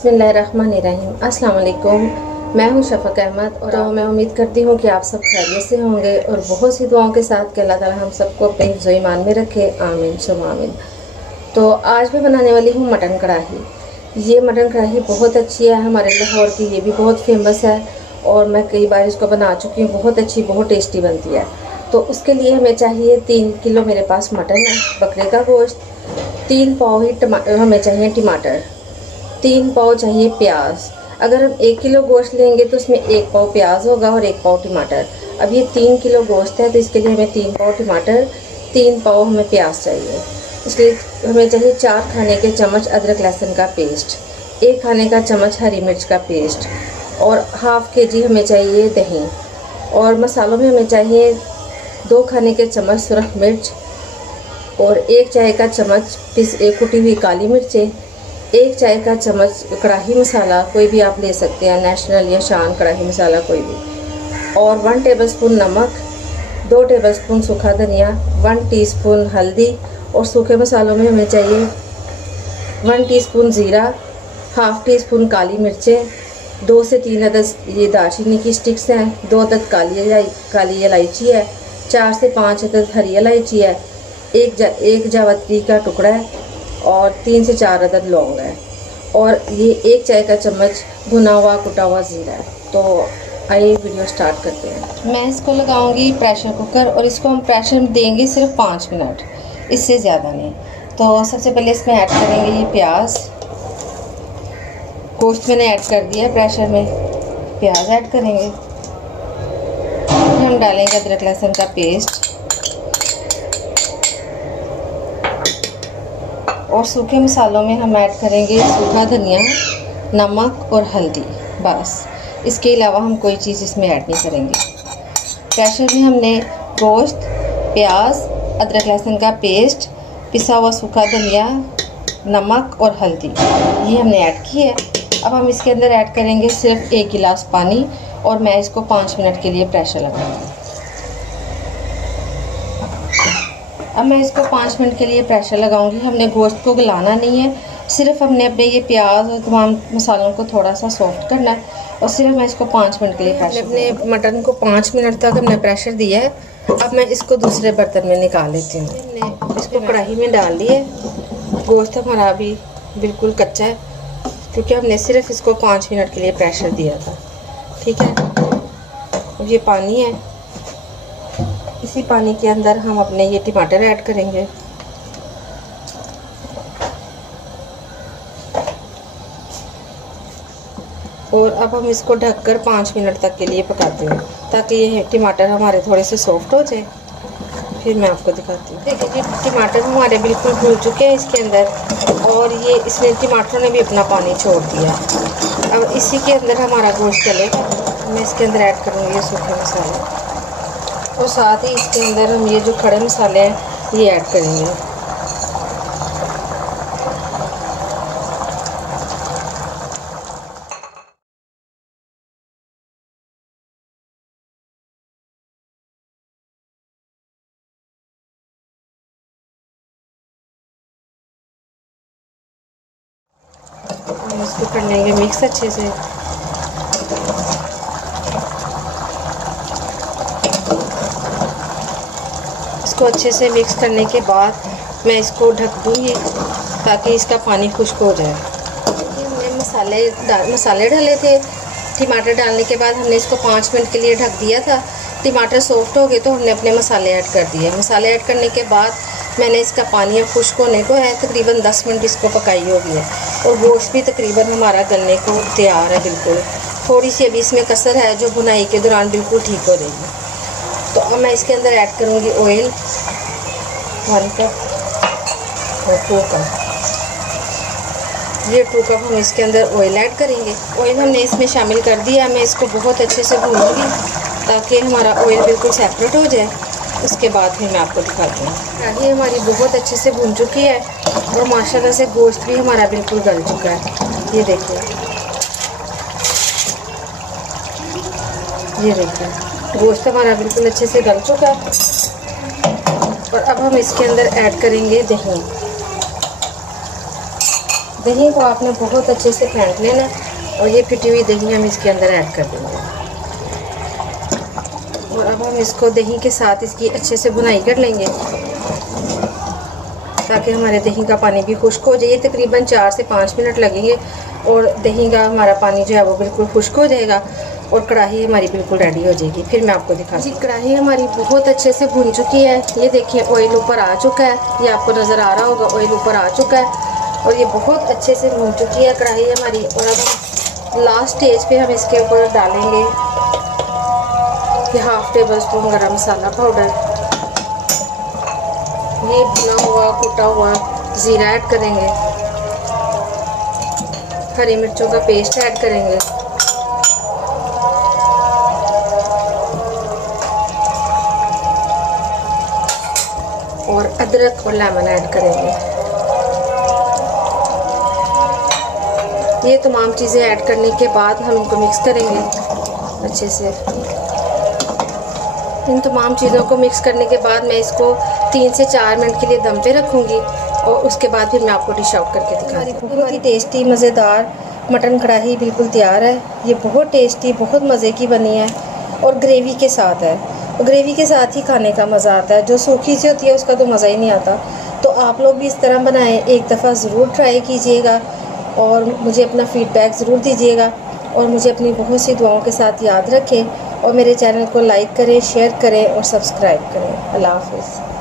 बिस्मिल्लाहिर्रहमानिर्रहीम। अस्सलाम वालेकुम। मैं हूं शफ़क़ अहमद और मैं उम्मीद करती हूं कि आप सब खैरियत से होंगे और बहुत सी दुआओं के साथ कि अल्लाह ताला हम सबको अपने हिफ्ज़-ओ ईमान में रखे। आमीन सुम्मा आमीन। तो आज मैं बनाने वाली हूं मटन कढ़ाई। ये मटन कढ़ाई बहुत अच्छी है, हमारे लाहौर की ये भी बहुत फेमस है और मैं कई बार इसको बना चुकी हूँ। बहुत अच्छी, बहुत टेस्टी बनती है। तो उसके लिए हमें चाहिए 3 किलो मेरे पास मटन है, बकरे का गोश्त। 3 पाव ही हमें चाहिए टमाटर। 3 पाव चाहिए प्याज। अगर हम 1 किलो गोश्त लेंगे तो उसमें 1 पाव प्याज होगा और 1 पाव टमाटर। अब ये 3 किलो गोश्त है तो इसके लिए हमें 3 पाव टमाटर, 3 पाव हमें प्याज चाहिए। इसलिए हमें चाहिए 4 खाने के चम्मच अदरक लहसुन का पेस्ट, 1 खाने का चम्मच हरी मिर्च का पेस्ट और हाफ़ केजी हमें चाहिए दही। और मसालों में हमें चाहिए 2 खाने के चम्मच सुरख मिर्च और 1 चाय का चम्मच कुटी हुई काली मिर्चें, 1 चाय का चम्मच कढ़ाई मसाला, कोई भी आप ले सकते हैं, नेशनल या शान कढ़ाई मसाला कोई भी, और 1 टेबलस्पून नमक, 2 टेबलस्पून सूखा धनिया, 1 टीस्पून हल्दी और सूखे मसालों में हमें चाहिए 1 टीस्पून ज़ीरा, हाफ़ टी स्पून काली मिर्चें, 2 से 3 अदद ये दालचीनी की स्टिक्स हैं, 2 अदद काली इलायची है, 4 से 5 अदद हरी इलायची है, एक जावित्री का टुकड़ा है और 3 से 4 अदद लौंग है और ये 1 चाय का चम्मच भुना हुआ कुटा हुआ ज़ीरा है। तो आइए वीडियो स्टार्ट करते हैं। मैं इसको लगाऊंगी प्रेशर कुकर और इसको हम प्रेशर में देंगे सिर्फ 5 मिनट, इससे ज़्यादा नहीं। तो सबसे पहले इसमें ऐड करेंगे ये प्याज। गोश्त मैंने ऐड कर दिया है प्रेशर में, प्याज ऐड करेंगे। फिर हम डालेंगे अदरक लहसुन का पेस्ट और सूखे मसालों में हम ऐड करेंगे सूखा धनिया, नमक और हल्दी, बस। इसके अलावा हम कोई चीज़ इसमें ऐड नहीं करेंगे। प्रेशर में हमने गोश्त, प्याज, अदरक लहसुन का पेस्ट, पिसा हुआ सूखा धनिया, नमक और हल्दी ये हमने ऐड की है। अब हम इसके अंदर ऐड करेंगे सिर्फ 1 गिलास पानी और मैं इसको 5 मिनट के लिए प्रेशर लगाऊंगी। अब मैं इसको 5 मिनट के लिए प्रेशर लगाऊंगी। हमने गोश्त को गलाना नहीं है, सिर्फ हमने अपने ये प्याज और तमाम मसालों को थोड़ा सा सॉफ्ट करना है और सिर्फ मैं इसको 5 मिनट के लिए प्रेशर अपने मटन को 5 मिनट तक हमने प्रेशर दिया है। अब मैं इसको दूसरे बर्तन में निकाल लेती हूँ। हमने इसको कढ़ाई में डाल दिए। गोश्त हमारा अभी बिल्कुल कच्चा है क्योंकि हमने सिर्फ इसको 5 मिनट के लिए प्रेशर दिया था। ठीक है, अब ये पानी है, इसी पानी के अंदर हम अपने ये टमाटर ऐड करेंगे और अब हम इसको ढककर 5 मिनट तक के लिए पकाते हैं ताकि ये टमाटर हमारे थोड़े से सॉफ्ट हो जाए। फिर मैं आपको दिखाती हूँ। देखिए जी, टमाटर हमारे बिल्कुल घुल चुके हैं इसके अंदर और ये इसमें टमाटर ने भी अपना पानी छोड़ दिया। अब इसी के अंदर हमारा गोश्त चलेगा। मैं इसके अंदर ऐड करूँगी ये सूखे मसाले और साथ ही इसके अंदर हम ये जो खड़े मसाले हैं ये ऐड करेंगे। हम इसको कर लेंगे मिक्स अच्छे से। इसको अच्छे से मिक्स करने के बाद मैं इसको ढक दूँगी ताकि इसका पानी खुश्क हो जाए। हमने मसाले डाले थे। टमाटर डालने के बाद हमने इसको 5 मिनट के लिए ढक दिया था। टमाटर सॉफ्ट हो गए तो हमने अपने मसाले ऐड कर दिए। मसाले ऐड करने के बाद मैंने इसका पानी अब खुश्क होने को है, तकरीबन 10 मिनट इसको पकाई होगी है और गोश्त भी तकरीबन हमारा गलने को तैयार है बिल्कुल। थोड़ी सी अभी इसमें कसर है जो भुनाई के दौरान बिल्कुल ठीक हो जाएगी। तो अब मैं इसके अंदर ऐड करूँगी ऑयल 1 कप और 2 कप। ये 2 कप हम इसके अंदर ऑयल ऐड करेंगे। ऑयल हमने इसमें शामिल कर दिया। मैं इसको बहुत अच्छे से भूनूंगी ताकि हमारा ऑयल बिल्कुल सेपरेट हो जाए। उसके बाद फिर मैं आपको दिखाती हूँ। ये हमारी बहुत अच्छे से भून चुकी है और माशाल्लाह से गोश्त भी हमारा बिल्कुल गल चुका है। ये देखिए, ये देखिए गोश्त हमारा बिल्कुल अच्छे से गल चुका है। और अब हम इसके अंदर ऐड करेंगे दही। दही को आपने बहुत अच्छे से फेंट लेना और ये फिटी हुई दही हम इसके अंदर ऐड कर देंगे। और अब हम इसको दही के साथ इसकी अच्छे से भुनाई कर लेंगे ताकि हमारे दही का पानी भी खुश्क हो जाए। तकरीबन 4 से 5 मिनट लगेंगे और दही का हमारा पानी जो है वो बिल्कुल खुश्क हो जाएगा और कढ़ाई हमारी बिल्कुल रेडी हो जाएगी। फिर मैं आपको दिखा जी, कढ़ाई हमारी बहुत अच्छे से भुन चुकी है। ये देखिए ऑयल ऊपर आ चुका है, ये आपको नज़र आ रहा होगा, ऑयल ऊपर आ चुका है और ये बहुत अच्छे से भुन चुकी है कढ़ाई हमारी। और अब हम लास्ट स्टेज पे हम इसके ऊपर डालेंगे ये 1/2 टेबल स्पून गरम मसाला पाउडर, ये भुना हुआ कुटा हुआ ज़ीरा ऐड करेंगे, हरी मिर्चों का पेस्ट ऐड करेंगे और अदरक और लेमन ऐड करेंगे। ये तमाम चीज़ें ऐड करने के बाद हम इनको मिक्स करेंगे अच्छे से। इन तमाम चीज़ों को मिक्स करने के बाद मैं इसको 3 से 4 मिनट के लिए दम पे रखूँगी और उसके बाद फिर मैं आपको डिश आउट करके दिखाऊंगी। बहुत ही टेस्टी मज़ेदार मटन कढ़ाई बिल्कुल तैयार है। ये बहुत टेस्टी, बहुत मज़े की बनी है और ग्रेवी के साथ है। ग्रेवी के साथ ही खाने का मज़ा आता है, जो सूखी सी होती है उसका तो मज़ा ही नहीं आता। तो आप लोग भी इस तरह बनाएं, एक दफ़ा ज़रूर ट्राई कीजिएगा और मुझे अपना फ़ीडबैक ज़रूर दीजिएगा और मुझे अपनी बहुत सी दुआओं के साथ याद रखें और मेरे चैनल को लाइक करें, शेयर करें और सब्सक्राइब करें। अल्लाह हाफ़िज़।